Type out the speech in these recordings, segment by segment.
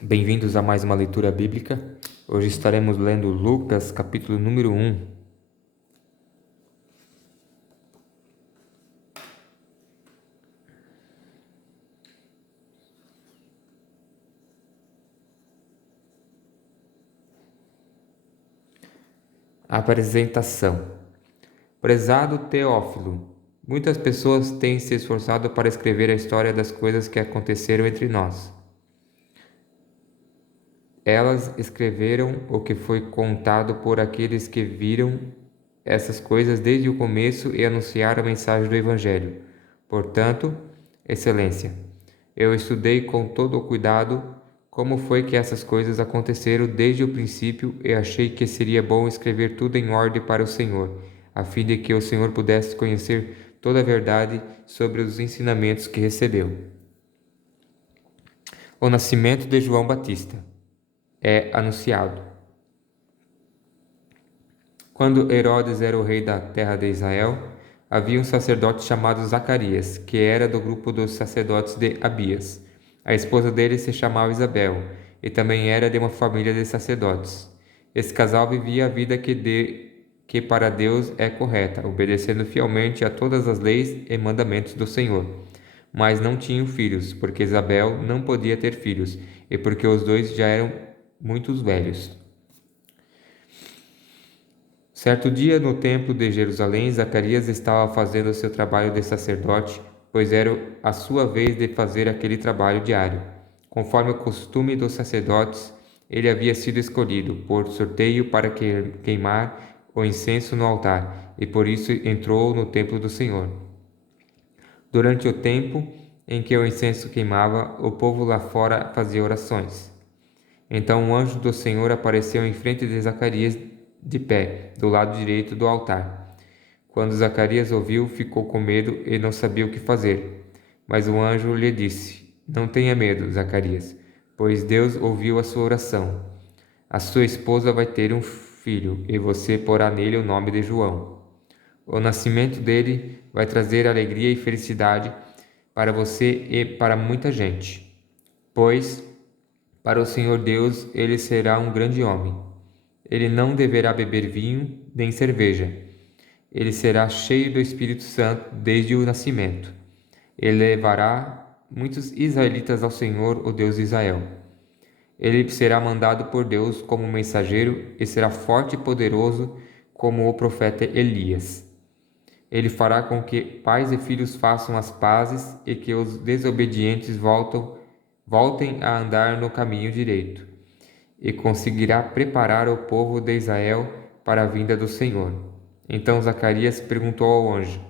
Bem-vindos a mais uma leitura bíblica. Hoje estaremos lendo Lucas, capítulo número 1. Apresentação. Prezado Teófilo, muitas pessoas têm se esforçado para escrever a história das coisas que aconteceram entre nós. Elas escreveram o que foi contado por aqueles que viram essas coisas desde o começo e anunciaram a mensagem do Evangelho. Portanto, Excelência, eu estudei com todo o cuidado como foi que essas coisas aconteceram desde o princípio e achei que seria bom escrever tudo em ordem para o Senhor, a fim de que o Senhor pudesse conhecer toda a verdade sobre os ensinamentos que recebeu. O nascimento de João Batista é anunciado. Quando Herodes era o rei da terra de Israel, havia um sacerdote chamado Zacarias, que era do grupo dos sacerdotes de Abias. A esposa dele se chamava Isabel, e também era de uma família de sacerdotes. Esse casal vivia a vida que para Deus é correta, obedecendo fielmente a todas as leis e mandamentos do Senhor. Mas não tinham filhos, porque Isabel não podia ter filhos, e porque os dois já eram muitos velhos. Certo dia, no templo de Jerusalém, Zacarias estava fazendo seu trabalho de sacerdote, pois era a sua vez de fazer aquele trabalho diário. Conforme o costume dos sacerdotes, ele havia sido escolhido por sorteio para queimar o incenso no altar, e por isso entrou no templo do Senhor. Durante o tempo em que o incenso queimava, o povo lá fora fazia orações. Então um anjo do Senhor apareceu em frente de Zacarias de pé, do lado direito do altar. Quando Zacarias ouviu, ficou com medo e não sabia o que fazer. Mas o anjo lhe disse: Não tenha medo, Zacarias, pois Deus ouviu a sua oração. A sua esposa vai ter um filho, e você porá nele o nome de João. O nascimento dele vai trazer alegria e felicidade para você e para muita gente, pois para o Senhor Deus ele será um grande homem. Ele não deverá beber vinho nem cerveja. Ele será cheio do Espírito Santo desde o nascimento. Ele levará muitos israelitas ao Senhor, o Deus de Israel. Ele será mandado por Deus como mensageiro e será forte e poderoso como o profeta Elias. Ele fará com que pais e filhos façam as pazes e que os desobedientes voltem a andar no caminho direito, e conseguirá preparar o povo de Israel para a vinda do Senhor. Então Zacarias perguntou ao anjo: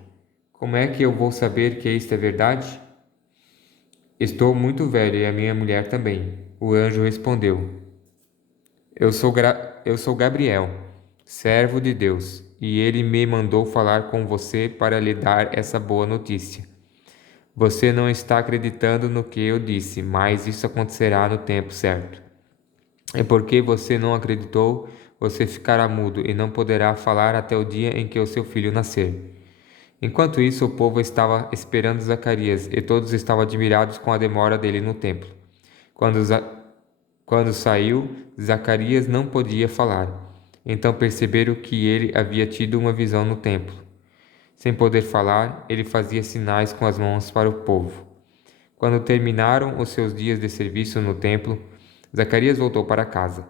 Como é que eu vou saber que isto é verdade? Estou muito velho e a minha mulher também. O anjo respondeu: Eu sou Gabriel, servo de Deus, e ele me mandou falar com você para lhe dar essa boa notícia. Você não está acreditando no que eu disse, mas isso acontecerá no tempo certo. É porque você não acreditou, você ficará mudo e não poderá falar até o dia em que o seu filho nascer. Enquanto isso, o povo estava esperando Zacarias, e todos estavam admirados com a demora dele no templo. Quando saiu, Zacarias não podia falar. Então perceberam que ele havia tido uma visão no templo. Sem poder falar, ele fazia sinais com as mãos para o povo. Quando terminaram os seus dias de serviço no templo, Zacarias voltou para casa.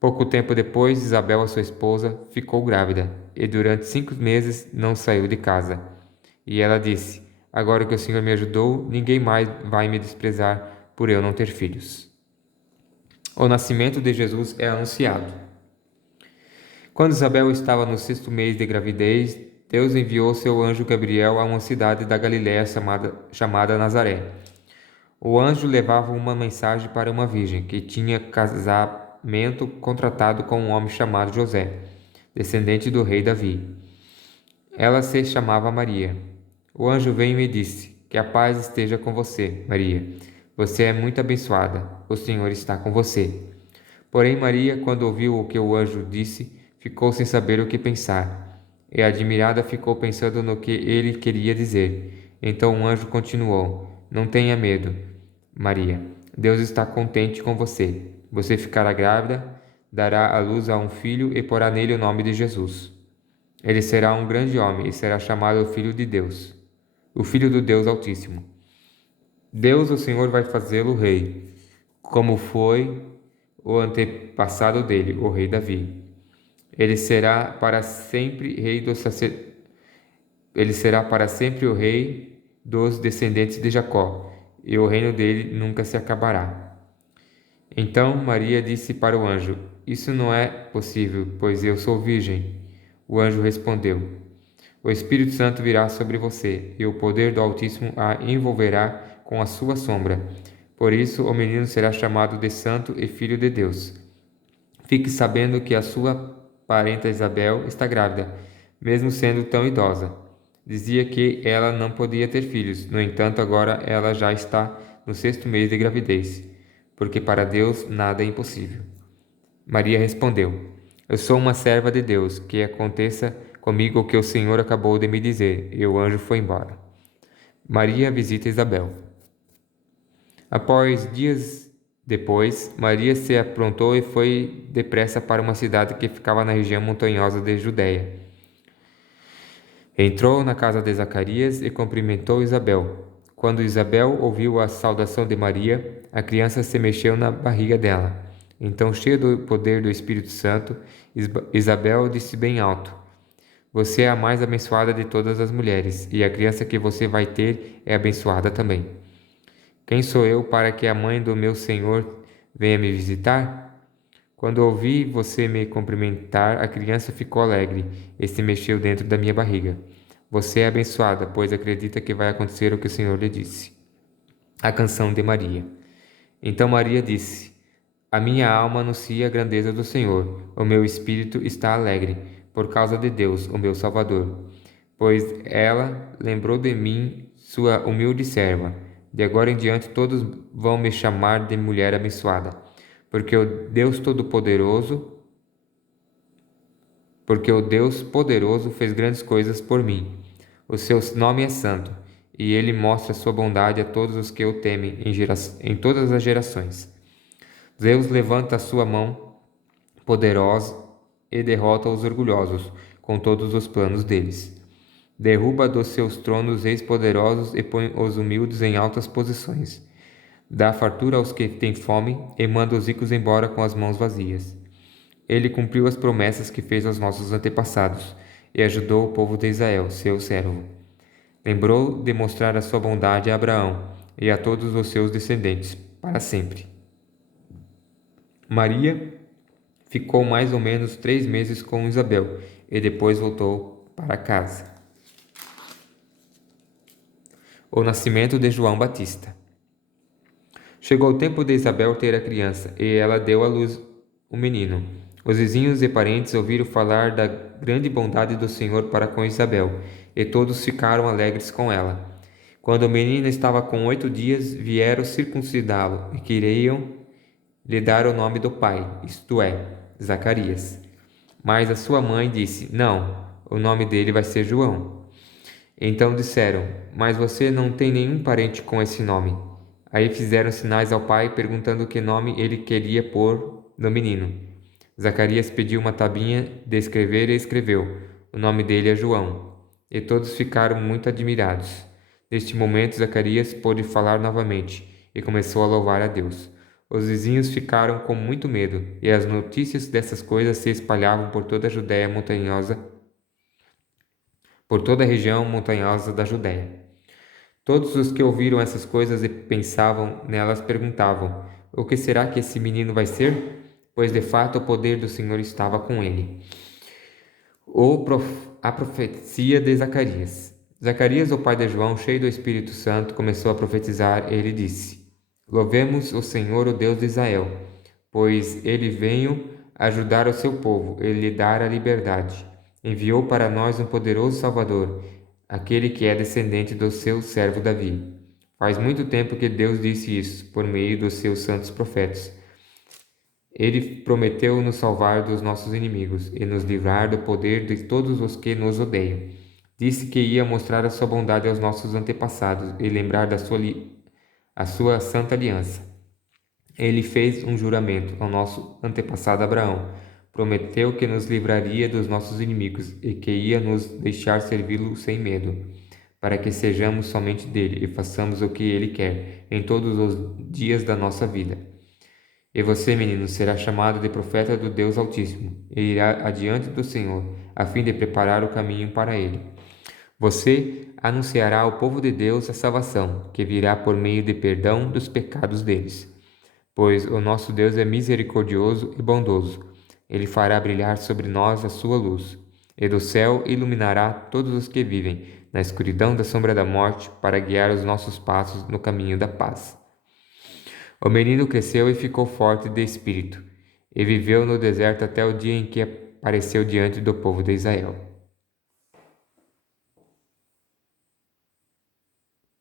Pouco tempo depois, Isabel, a sua esposa, ficou grávida e durante 5 meses não saiu de casa. E ela disse: Agora que o Senhor me ajudou, ninguém mais vai me desprezar por eu não ter filhos. O nascimento de Jesus é anunciado. Quando Isabel estava no 6º mês de gravidez, Deus enviou seu anjo Gabriel a uma cidade da Galiléia chamada Nazaré. O anjo levava uma mensagem para uma virgem que tinha casamento contratado com um homem chamado José, descendente do rei Davi. Ela se chamava Maria. O anjo veio e me disse: Que a paz esteja com você, Maria. Você é muito abençoada. O Senhor está com você. Porém, Maria, quando ouviu o que o anjo disse, ficou sem saber o que pensar. E admirada ficou pensando no que ele queria dizer. Então o anjo continuou: Não tenha medo, Maria. Deus está contente com você. Você ficará grávida, dará à luz a um filho e porá nele o nome de Jesus. Ele será um grande homem e será chamado o Filho de Deus, o Filho do Deus Altíssimo. Deus, o Senhor, vai fazê-lo rei, como foi o antepassado dele, o rei Davi. Ele será para sempre Ele será para sempre o rei dos descendentes de Jacó, e o reino dele nunca se acabará. Então Maria disse para o anjo: Isso não é possível, pois eu sou virgem. O anjo respondeu: O Espírito Santo virá sobre você, e o poder do Altíssimo a envolverá com a sua sombra. Por isso, o menino será chamado de Santo e Filho de Deus. Fique sabendo que a sua parenta Isabel está grávida, mesmo sendo tão idosa. Dizia que ela não podia ter filhos, no entanto, agora ela já está no 6º mês de gravidez, porque para Deus nada é impossível. Maria respondeu: Eu sou uma serva de Deus, que aconteça comigo o que o Senhor acabou de me dizer. E o anjo foi embora. Maria visita Isabel. Após dias depois, Maria se aprontou e foi depressa para uma cidade que ficava na região montanhosa de Judéia. Entrou na casa de Zacarias e cumprimentou Isabel. Quando Isabel ouviu a saudação de Maria, a criança se mexeu na barriga dela. Então, cheia do poder do Espírito Santo, Isabel disse bem alto: Você é a mais abençoada de todas as mulheres, e a criança que você vai ter é abençoada também. Quem sou eu para que a mãe do meu Senhor venha me visitar? Quando ouvi você me cumprimentar, a criança ficou alegre e se mexeu dentro da minha barriga. Você é abençoada, pois acredita que vai acontecer o que o Senhor lhe disse. A canção de Maria. Então Maria disse: A minha alma anuncia a grandeza do Senhor. O meu espírito está alegre, por causa de Deus, o meu Salvador. Pois ela lembrou de mim, sua humilde serva. De agora em diante todos vão me chamar de mulher abençoada, porque o Deus Poderoso fez grandes coisas por mim. O seu nome é santo, e ele mostra sua bondade a todos os que o temem em todas as gerações. Deus levanta a sua mão poderosa e derrota os orgulhosos com todos os planos deles. Derruba dos seus tronos reis poderosos e põe os humildes em altas posições. Dá fartura aos que têm fome e manda os ricos embora com as mãos vazias. Ele cumpriu as promessas que fez aos nossos antepassados e ajudou o povo de Israel, seu servo. Lembrou de mostrar a sua bondade a Abraão e a todos os seus descendentes, para sempre. Maria ficou mais ou menos 3 meses com Isabel e depois voltou para casa. O nascimento de João Batista. Chegou o tempo de Isabel ter a criança, e ela deu à luz um menino. Os vizinhos e parentes ouviram falar da grande bondade do Senhor para com Isabel, e todos ficaram alegres com ela. Quando o menino estava com 8 dias, vieram circuncidá-lo, e queriam lhe dar o nome do pai, isto é, Zacarias. Mas a sua mãe disse: Não, o nome dele vai ser João. Então disseram: Mas você não tem nenhum parente com esse nome. Aí fizeram sinais ao pai, perguntando que nome ele queria pôr no menino. Zacarias pediu uma tabinha de escrever e escreveu: O nome dele é João. E todos ficaram muito admirados. Neste momento, Zacarias pôde falar novamente e começou a louvar a Deus. Os vizinhos ficaram com muito medo, e as notícias dessas coisas se espalhavam por toda a Judéia montanhosa, por toda a região montanhosa da Judéia. Todos os que ouviram essas coisas e pensavam nelas perguntavam: O que será que esse menino vai ser? Pois de fato o poder do Senhor estava com ele. A profecia de Zacarias. Zacarias, o pai de João, cheio do Espírito Santo, começou a profetizar. Ele disse: Louvemos o Senhor, o Deus de Israel, pois ele veio ajudar o seu povo e lhe dar a liberdade. Enviou para nós um poderoso Salvador, aquele que é descendente do seu servo Davi. Faz muito tempo que Deus disse isso, por meio dos seus santos profetas. Ele prometeu nos salvar dos nossos inimigos e nos livrar do poder de todos os que nos odeiam. Disse que ia mostrar a sua bondade aos nossos antepassados e lembrar da a sua santa aliança. Ele fez um juramento ao nosso antepassado Abraão. Prometeu que nos livraria dos nossos inimigos e que ia nos deixar servi-lo sem medo, para que sejamos somente dele e façamos o que ele quer em todos os dias da nossa vida. E você, menino, será chamado de profeta do Deus Altíssimo, e irá adiante do Senhor, a fim de preparar o caminho para ele. Você anunciará ao povo de Deus a salvação, que virá por meio de perdão dos pecados deles. Pois o nosso Deus é misericordioso e bondoso. Ele fará brilhar sobre nós a sua luz, e do céu iluminará todos os que vivem na escuridão da sombra da morte, para guiar os nossos passos no caminho da paz. O menino cresceu e ficou forte de espírito, e viveu no deserto até o dia em que apareceu diante do povo de Israel.